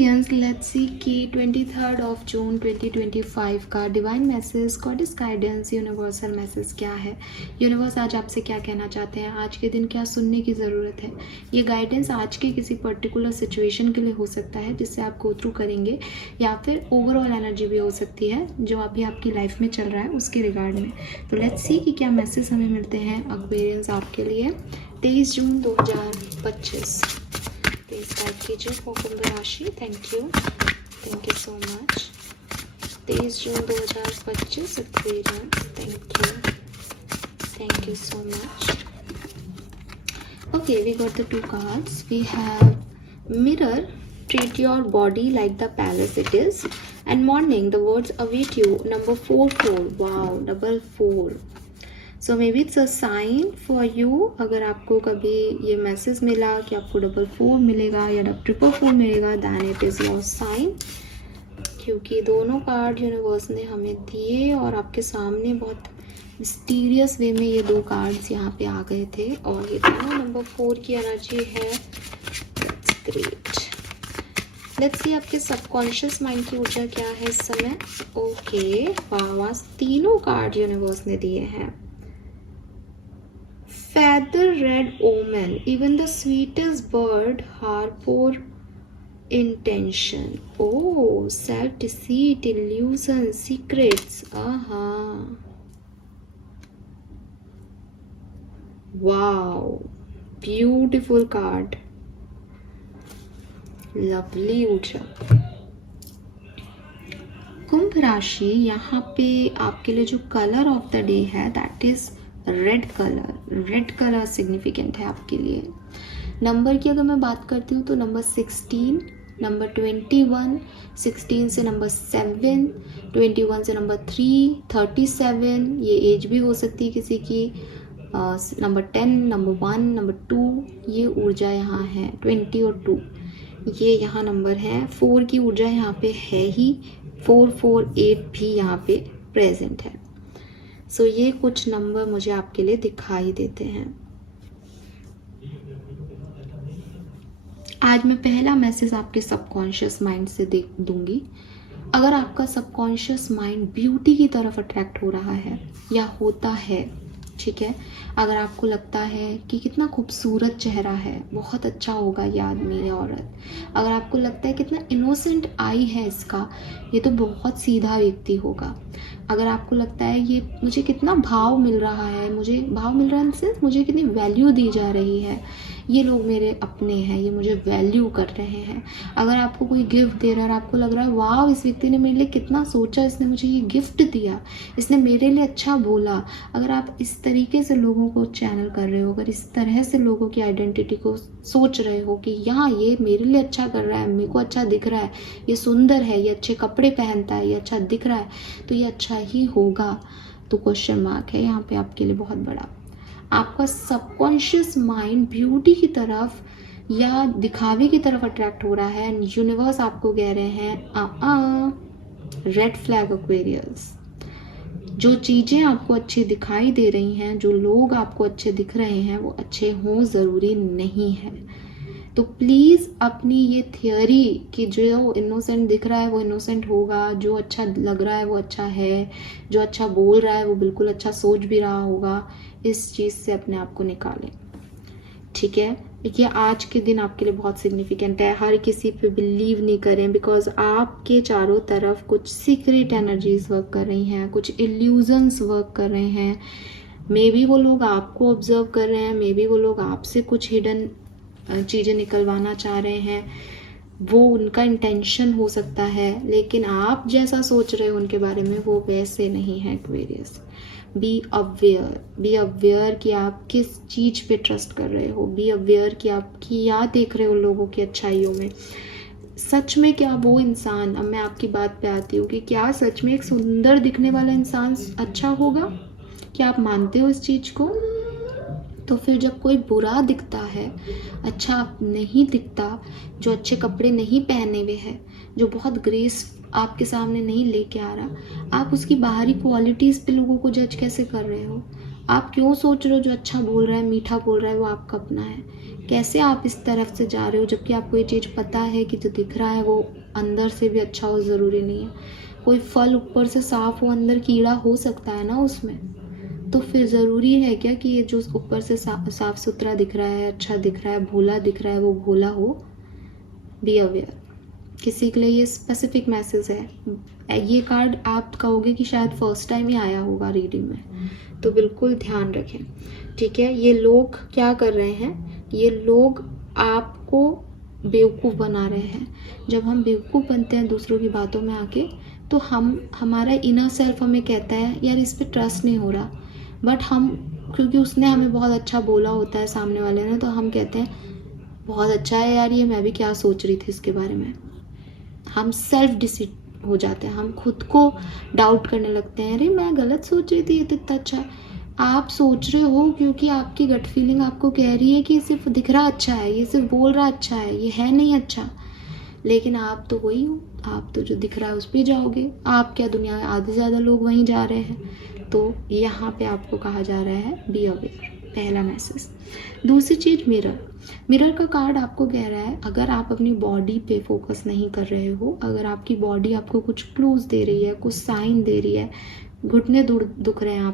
Aquarians, let's see कि 23 जून 2025 का divine message, goddess guidance, universal message क्या है। यूनिवर्स आज आपसे क्या कहना चाहते हैं, आज के दिन क्या सुनने की ज़रूरत है। ये गाइडेंस आज के किसी पर्टिकुलर सिचुएशन के लिए हो सकता है जिससे आप गो थ्रू करेंगे, या फिर ओवरऑल एनर्जी भी हो सकती है जो अभी आपकी लाइफ में चल रहा है उसके रिगार्ड में। तो लेट्स सी कि क्या मैसेज हमें मिलते हैं एक्वेरियंस आपके लिए 23 जून 2025। प्लीज गाइड कीजिए फॉर कुंभ राशि। Thank you so much. 23 June 2025 Aquarians, thank you so much. Okay, we got the two cards. We have mirror, treat your body like the palace it is, and morning, the words await you, number 44. Wow, double 4. So maybe it's a sign for you. अगर आपको कभी ये message मिला कि आपको double 4 मिलेगा या triple 4 मिलेगा, then it is your sign, क्योंकि दोनों कार्ड यूनिवर्स ने हमें दिए और आपके सामने बहुत मिस्टीरियस वे में ये दो कार्ड्स यहाँ पे आ गए थे और ये दोनों नंबर 4 की एनर्जी है। ग्रेट। लेट्स सी आपके सबकॉन्शियस माइंड की ऊर्जा क्या है इस समय। ओके, वाह, तीनों कार्ड यूनिवर्स ने दिए हैं। Feather, red omen, even the sweetest bird हार्पोर intention. Oh, self deceit, illusion, secrets. Wow, beautiful card. Lovely ऊर्जा। कुंभ राशि, यहाँ पे आपके लिए जो कलर ऑफ द डे है that is red colour. Red colour significant है आपके लिए। नंबर की अगर मैं बात करती हूँ तो नंबर 16, नंबर 21, 16 से नंबर 7, 21 से नंबर 3, 37, ये एज भी हो सकती है किसी की, नंबर 10, नंबर 1, नंबर 2, ये ऊर्जा यहाँ है। 20 और 2 ये यहाँ नंबर है। 4 की ऊर्जा यहाँ पे है ही, 4, 4, 8 भी यहाँ पे प्रेजेंट है। सो ये कुछ नंबर मुझे आपके लिए दिखाई देते हैं। आज मैं पहला मैसेज आपके सबकॉन्शियस माइंड से दूंगी। अगर आपका सबकॉन्शियस माइंड ब्यूटी की तरफ अट्रैक्ट हो रहा है या होता है, ठीक है, अगर आपको लगता है कि कितना खूबसूरत चेहरा है, बहुत अच्छा होगा ये आदमी या औरत, अगर आपको लगता है कितना इनोसेंट आई है इसका, ये तो बहुत सीधा व्यक्ति होगा, अगर आपको लगता है ये मुझे कितना भाव मिल रहा है, मुझे भाव मिल रहा है इनसे मुझे कितनी वैल्यू दी जा रही है, ये लोग मेरे अपने हैं, ये मुझे वैल्यू कर रहे हैं, अगर आपको कोई गिफ्ट दे रहा है और आपको लग रहा है वाह इस व्यक्ति ने मेरे लिए कितना सोचा, इसने मुझे ये गिफ्ट दिया, इसने मेरे लिए अच्छा बोला, अगर आप इस तरीके से लोगों को चैनल कर रहे हो, अगर इस तरह से लोगों की आइडेंटिटी को सोच रहे हो कि यहाँ ये मेरे लिए अच्छा कर रहा है, मेरे को अच्छा दिख रहा है, ये सुंदर है, ये अच्छे कपड़े पहनता है, ये अच्छा दिख रहा है, तो ये अच्छा ही होगा, तो क्वेश्चन मार्क है यहाँ पे आपके लिए बहुत बड़ा। आपका सबकॉन्शियस माइंड ब्यूटी की तरफ या दिखावे की तरफ अट्रैक्ट हो रहा है। यूनिवर्स आपको कह रहे हैं रेड फ्लैग एक्वेरियस, जो चीज़ें आपको अच्छी दिखाई दे रही हैं, जो लोग आपको अच्छे दिख रहे हैं वो अच्छे हों ज़रूरी नहीं है। तो प्लीज़ अपनी ये थियोरी कि जो इनोसेंट दिख रहा है वो इनोसेंट होगा, जो अच्छा लग रहा है वो अच्छा है, जो अच्छा बोल रहा है वो बिल्कुल अच्छा सोच भी रहा होगा, इस चीज़ से अपने आप को निकालें, ठीक है। देखिए आज के दिन आपके लिए बहुत सिग्निफिकेंट है। हर किसी पे बिलीव नहीं करें, बिकॉज आपके चारों तरफ कुछ सीक्रेट एनर्जीज वर्क कर रही हैं, कुछ इल्यूजन्स वर्क कर रहे हैं। मे बी वो लोग आपको ऑब्जर्व कर रहे हैं, मे बी वो लोग आपसे कुछ हिडन चीज़ें निकलवाना चाह रहे हैं, वो उनका इंटेंशन हो सकता है, लेकिन आप जैसा सोच रहे हो उनके बारे में वो वैसे नहीं है एक्वेरियस। बी अवेयर कि आप किस चीज़ पे ट्रस्ट कर रहे हो, बी अवेयर कि आप क्या देख रहे हो लोगों की अच्छाइयों में। सच में क्या वो इंसान, अब मैं आपकी बात पे आती हूँ कि क्या सच में एक सुंदर दिखने वाला इंसान अच्छा होगा? क्या आप मानते हो इस चीज़ को? तो फिर जब कोई बुरा दिखता है, अच्छा नहीं दिखता, जो अच्छे कपड़े नहीं पहने हुए है, जो बहुत ग्रेस आपके सामने नहीं लेके आ रहा, आप उसकी बाहरी क्वालिटीज़ पे लोगों को जज कैसे कर रहे हो? आप क्यों सोच रहे हो जो अच्छा बोल रहा है, मीठा बोल रहा है, वो आपका अपना है? कैसे आप इस तरफ से जा रहे हो जबकि आपको ये चीज़ पता है कि जो दिख रहा है वो अंदर से भी अच्छा हो, ज़रूरी नहीं है। कोई फल ऊपर से साफ़ हो, अंदर कीड़ा हो सकता है ना उसमें। तो फिर ज़रूरी है क्या कि ये जो ऊपर से साफ सुथरा दिख रहा है, अच्छा दिख रहा है, भोला दिख रहा है, वो भोला हो? Be aware. किसी के लिए ये स्पेसिफिक मैसेज है। ये कार्ड आप कहोगे कि शायद फर्स्ट टाइम ही आया होगा रीडिंग में, तो बिल्कुल ध्यान रखें, ठीक है। ये लोग क्या कर रहे हैं, ये लोग आपको बेवकूफ़ बना रहे हैं। जब हम बेवकूफ़ बनते हैं दूसरों की बातों में आके, तो हमारा इनर सेल्फ हमें कहता है यार इस पर ट्रस्ट नहीं हो रहा, बट हम, क्योंकि उसने हमें बहुत अच्छा बोला होता है सामने वाले ने, तो हम कहते हैं बहुत अच्छा है यार ये, मैं भी क्या सोच रही थी इसके बारे में। हम सेल्फ डिसीट हो जाते हैं, हम खुद को डाउट करने लगते हैं, अरे मैं गलत सोच रही थी, ये तो इतना अच्छा है। आप सोच रहे हो क्योंकि आपकी गट फीलिंग आपको कह रही है कि ये सिर्फ दिख रहा अच्छा है, ये सिर्फ बोल रहा अच्छा है, ये है नहीं अच्छा। लेकिन आप तो वही हो, आप तो जो दिख रहा है उस पर जाओगे। आप क्या, दुनिया में आधे से ज़्यादा लोग वहीं जा रहे हैं। तो यहाँ पे आपको कहा जा रहा है बी अवेयर, पहला मैसेज। दूसरी चीज़, मिरर। मिरर का कार्ड आपको कह रहा है अगर आप अपनी बॉडी पे फोकस नहीं कर रहे हो, अगर आपकी बॉडी आपको कुछ क्लूज दे रही है, कुछ साइन दे रही है, घुटने दुख रहे हैं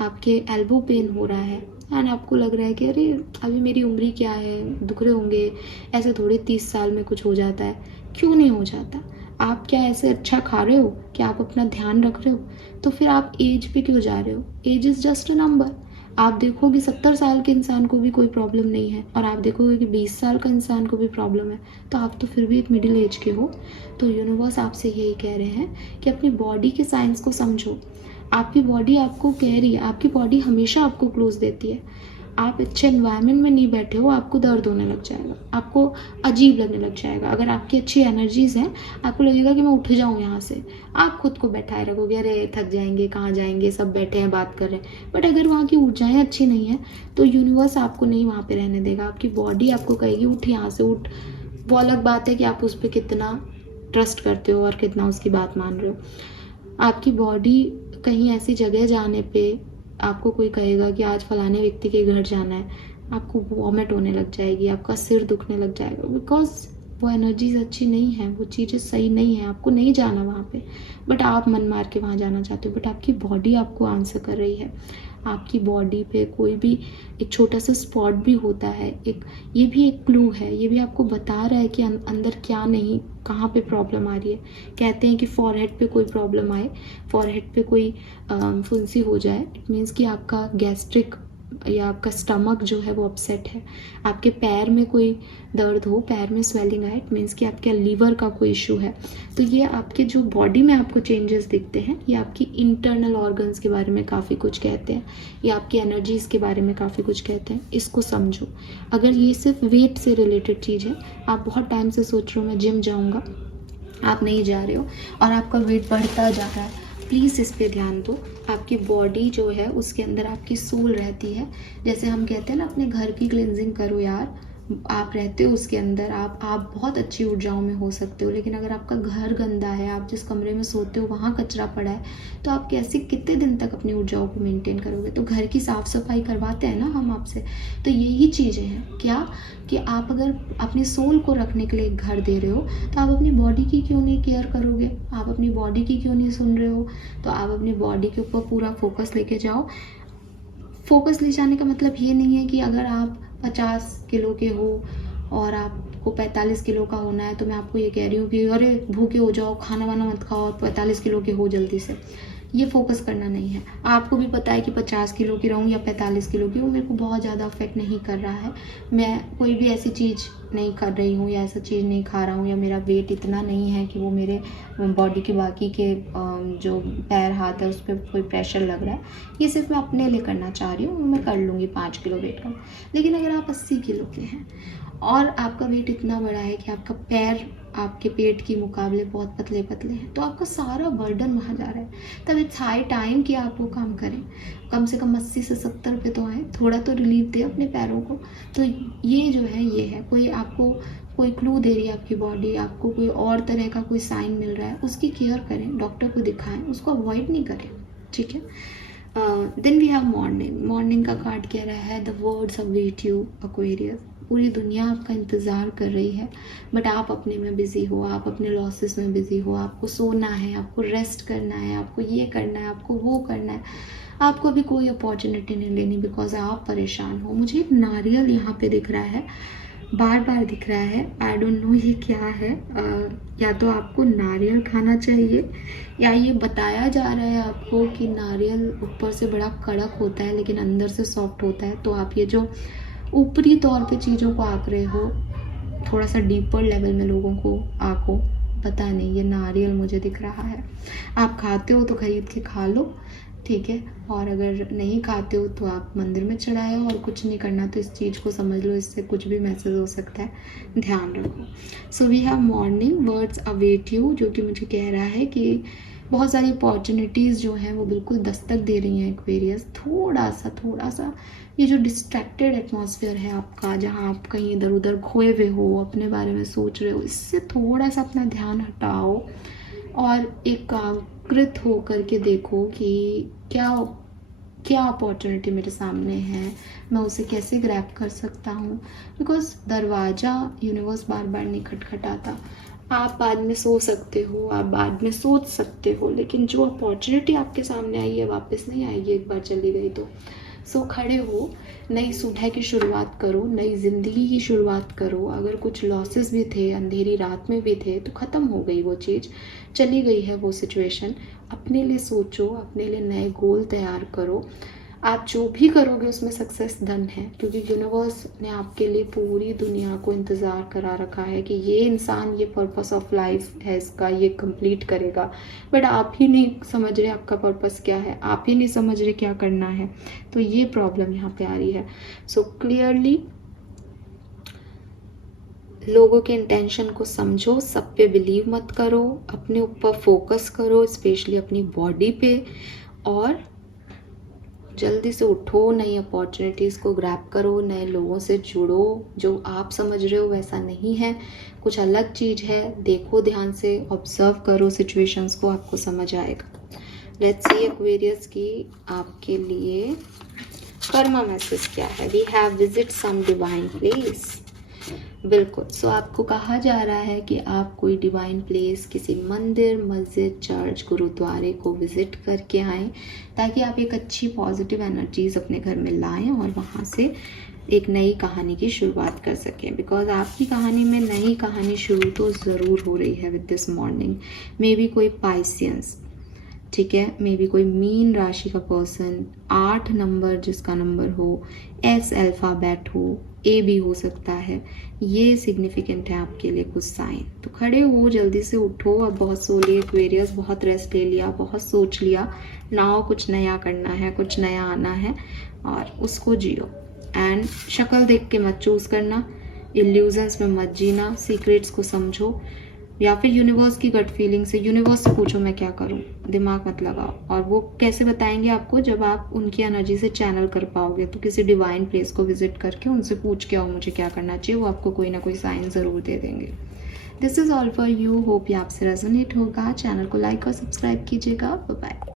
आपके एल्बो पेन हो रहा है, एंड आपको लग रहा है कि अरे अभी मेरी उम्र क्या है, दुख रहे होंगे, ऐसे थोड़े 30 साल में कुछ हो जाता है। क्यों नहीं हो जाता? आप क्या ऐसे अच्छा खा रहे हो? क्या आप अपना ध्यान रख रहे हो? तो फिर आप एज पे क्यों जा रहे हो? Age is just a number. आप देखोगे 70 साल के इंसान को भी कोई प्रॉब्लम नहीं है, और आप देखोगे कि 20 साल का इंसान को भी प्रॉब्लम है, तो आप तो फिर भी एक मिडिल एज के हो। तो यूनिवर्स आपसे यही कह रहे हैं कि अपनी बॉडी के साइंस को समझो। आपकी बॉडी आपको कह रही है, आपकी बॉडी हमेशा आपको क्लूज देती है। आप अच्छे एनवायरनमेंट में नहीं बैठे हो, आपको दर्द होने लग जाएगा, आपको अजीब लगने लग जाएगा। अगर आपकी अच्छी एनर्जीज़ हैं, आपको लगेगा कि मैं उठ जाऊँ यहाँ से, आप खुद को बैठाए रखोगे, अरे थक जाएंगे, कहाँ जाएंगे, सब बैठे हैं बात कर रहे हैं। बट अगर वहाँ की ऊर्जाएँ अच्छी नहीं हैं, तो यूनिवर्स आपको नहीं वहाँ पर रहने देगा। आपकी बॉडी आपको कहेगी उठ यहाँ से, उठ। वो अलग बात है कि आप उस पर कितना ट्रस्ट करते हो और कितना उसकी बात मान रहे हो। आपकी बॉडी कहीं ऐसी जगह जाने पे आपको कोई कहेगा कि आज फलाने व्यक्ति के घर जाना है, आपको वॉमिट होने लग जाएगी, आपका सिर दुखने लग जाएगा, बिकॉज वो एनर्जीज अच्छी नहीं है, वो चीज़ें सही नहीं है, आपको नहीं जाना वहाँ पे। बट आप मन मार के वहाँ जाना चाहते हो, बट आपकी बॉडी आपको आंसर कर रही है। आपकी बॉडी पे कोई भी एक छोटा सा स्पॉट भी होता है, ये भी एक क्लू है, ये भी आपको बता रहा है कि अंदर क्या नहीं, कहाँ पे प्रॉब्लम आ रही है। कहते हैं कि फॉरहेड पे कोई प्रॉब्लम आए, फॉरहेड पे कोई फुंसी हो जाए, इट मीन्स कि आपका गैस्ट्रिक या आपका स्टमक जो है वो अपसेट है। आपके पैर में कोई दर्द हो, पैर में स्वेलिंग आए, इट मीन्स कि आपके लीवर का कोई इशू है। तो ये आपके जो बॉडी में आपको चेंजेस दिखते हैं, ये आपकी इंटरनल ऑर्गन्स के बारे में काफ़ी कुछ कहते हैं, ये आपकी एनर्जीज़ के बारे में काफ़ी कुछ कहते हैं। इसको समझो। अगर ये सिर्फ वेट से रिलेटेड चीज़ है, आप बहुत टाइम से सोच रहे हो मैं जिम जाऊँगा, आप नहीं जा रहे हो और आपका वेट बढ़ता जा रहा है, प्लीज़ इस पे ध्यान दो। आपकी बॉडी जो है उसके अंदर आपकी सोल रहती है। जैसे हम कहते हैं ना, अपने घर की क्लिनजिंग करो यार, आप रहते हो उसके अंदर, आप बहुत अच्छी ऊर्जाओं में हो सकते हो। लेकिन अगर आपका घर गंदा है, आप जिस कमरे में सोते हो वहाँ कचरा पड़ा है, तो आप कैसे कितने दिन तक अपनी ऊर्जाओं को मेंटेन करोगे? तो घर की साफ़ सफाई करवाते हैं ना हम आपसे। तो यही चीज़ें हैं क्या, कि आप अगर अपनी सोल को रखने के लिए एक घर दे रहे हो, तो आप अपनी बॉडी की क्यों नहीं केयर करोगे? आप अपनी बॉडी की क्यों नहीं सुन रहे हो? तो आप अपनी बॉडी के ऊपर पूरा फोकस लेके जाओ। फोकस ले जाने का मतलब ये नहीं है कि अगर आप 50 किलो के हो और आपको 45 किलो का होना है, तो मैं आपको ये कह रही हूँ कि अरे भूखे हो जाओ, खाना वाना मत खाओ और 45 किलो के हो जल्दी से। ये फोकस करना नहीं है। आपको भी पता है कि 50 किलो की रहूँ या 45 किलो की हूँ, मेरे को बहुत ज़्यादा अफेक्ट नहीं कर रहा है। मैं कोई भी ऐसी चीज़ नहीं कर रही हूँ या ऐसा चीज़ नहीं खा रहा हूँ, या मेरा वेट इतना नहीं है कि वो मेरे बॉडी के बाकी के जो पैर हाथ है उस पर कोई प्रेशर लग रहा है। ये सिर्फ मैं अपने लिए करना चाह रही हूँ, मैं कर लूँगी 5 किलो वेट कम। लेकिन अगर आप 80 किलो के हैं और आपका वेट इतना बड़ा है कि आपका पैर आपके पेट के मुकाबले बहुत पतले पतले हैं, तो आपका सारा बर्डन वहाँ जा रहा है। तब इट्स हाई टाइम कि आप वो काम करें। कम से कम 80 से 70 पे तो आए, थोड़ा तो रिलीफ दे अपने पैरों को। तो ये जो है, ये है, कोई आपको कोई क्लू दे रही है आपकी बॉडी, आपको कोई और तरह का कोई साइन मिल रहा है, उसकी केयर करें, डॉक्टर को दिखाएं, उसको अवॉइड नहीं करें, ठीक है। Then we have morning. Morning का कार्ड कह रहा है the words await you Aquarius. पूरी दुनिया आपका इंतज़ार कर रही है, बट आप अपने में बिज़ी हो, आप अपने लॉसेस में बिज़ी हो। आपको सोना है, आपको रेस्ट करना है, आपको ये करना है, आपको वो करना है। आपको अभी कोई अपॉर्चुनिटी नहीं लेनी बिकॉज आप परेशान हो। मुझे एक नारियल यहाँ पे दिख रहा है, बार बार दिख रहा है। आई डोंट नो ये क्या है। या तो आपको नारियल खाना चाहिए, या ये बताया जा रहा है आपको कि नारियल ऊपर से बड़ा कड़क होता है लेकिन अंदर से सॉफ्ट होता है। तो आप ये जो ऊपरी तौर पे चीज़ों को आंक रहे हो, थोड़ा सा डीपर लेवल में लोगों को आंको। पता नहीं, ये नारियल मुझे दिख रहा है। आप खाते हो तो खरीद के खा लो, ठीक है, और अगर नहीं खाते हो तो आप मंदिर में चढ़ाओ। और कुछ नहीं करना तो इस चीज़ को समझ लो, इससे कुछ भी मैसेज हो सकता है, ध्यान रखो। So we have morning words await you, जो कि मुझे कह रहा है कि बहुत सारी अपॉर्चुनिटीज़ जो हैं वो बिल्कुल दस्तक दे रही हैं एक्वेरियस। थोड़ा सा ये जो डिस्ट्रैक्टेड एटमॉस्फेयर है आपका, जहाँ आप कहीं इधर उधर खोए हुए हो, अपने बारे में सोच रहे हो, इससे थोड़ा सा अपना ध्यान हटाओ और एकाग्रित हो करके देखो कि क्या अपॉर्चुनिटी मेरे सामने है, मैं उसे कैसे ग्रैब कर सकता हूँ। बिकॉज दरवाज़ा यूनिवर्स बार बार नहीं खटखटाता। आप बाद में सो सकते हो, आप बाद में सोच सकते हो, लेकिन जो अपॉर्चुनिटी आपके सामने आई है वापस नहीं आएगी एक बार चली गई तो। सो खड़े हो, नई सुबह की शुरुआत करो, नई ज़िंदगी की शुरुआत करो। अगर कुछ लॉसेस भी थे, अंधेरी रात में भी थे, तो ख़त्म हो गई वो चीज़, चली गई है वो सिचुएशन। अपने लिए सोचो, अपने लिए नए गोल तैयार करो। आप जो भी करोगे उसमें सक्सेस डन है, क्योंकि यूनिवर्स ने आपके लिए पूरी दुनिया को इंतज़ार करा रखा है कि ये इंसान ये पर्पस ऑफ लाइफ है इसका, ये कंप्लीट करेगा। बट आप ही नहीं समझ रहे आपका पर्पस क्या है, आप ही नहीं समझ रहे क्या करना है, तो ये प्रॉब्लम यहाँ पे आ रही है। सो क्लियरली लोगों के इंटेंशन को समझो, सब पे बिलीव मत करो, अपने ऊपर फोकस करो, स्पेशली अपनी बॉडी पे, और जल्दी से उठो, नई अपॉर्चुनिटीज़ को ग्रैब करो, नए लोगों से जुड़ो। जो आप समझ रहे हो वैसा नहीं है, कुछ अलग चीज़ है। देखो ध्यान से, ऑब्जर्व करो सिचुएशंस को, आपको समझ आएगा। लेट्स सी एक्वेरियस की आपके लिए कर्मा मैसेज क्या है। We have visit some divine place. बिल्कुल। सो आपको कहा जा रहा है कि आप कोई डिवाइन प्लेस, किसी मंदिर, मस्जिद, चर्च, गुरुद्वारे को विज़िट करके आएँ, ताकि आप एक अच्छी पॉजिटिव एनर्जीज़ अपने घर में लाएं और वहाँ से एक नई कहानी की शुरुआत कर सकें। बिकॉज आपकी कहानी में नई कहानी शुरू तो ज़रूर हो रही है with this morning. May be कोई पाइसियंस, ठीक है, मे बी कोई मीन राशि का पर्सन, 8 नंबर जिसका नंबर हो, एस अल्फ़ाबेट हो, ए भी हो सकता है। ये सिग्निफिकेंट है आपके लिए कुछ साइन। तो खड़े हो, जल्दी से उठो। अब बहुत सो लिए एक्वेरियस, बहुत रेस्ट ले लिया, बहुत सोच लिया। नाउ कुछ नया करना है, कुछ नया आना है और उसको जियो। एंड शक्ल देख के मत चूज़ करना, इल्यूजन्स में मत जीना, सीक्रेट्स को समझो, या फिर यूनिवर्स की गट फीलिंग से यूनिवर्स से पूछो मैं क्या करूं। दिमाग मत लगाओ। और वो कैसे बताएंगे आपको, जब आप उनकी एनर्जी से चैनल कर पाओगे। तो किसी डिवाइन प्लेस को विजिट करके उनसे पूछ के आओ मुझे क्या करना चाहिए, वो आपको कोई ना कोई साइन ज़रूर दे देंगे। This is all for you. Hope ये आपसे रेजोनेट होगा। चैनल को लाइक और सब्सक्राइब कीजिएगा। Bye bye.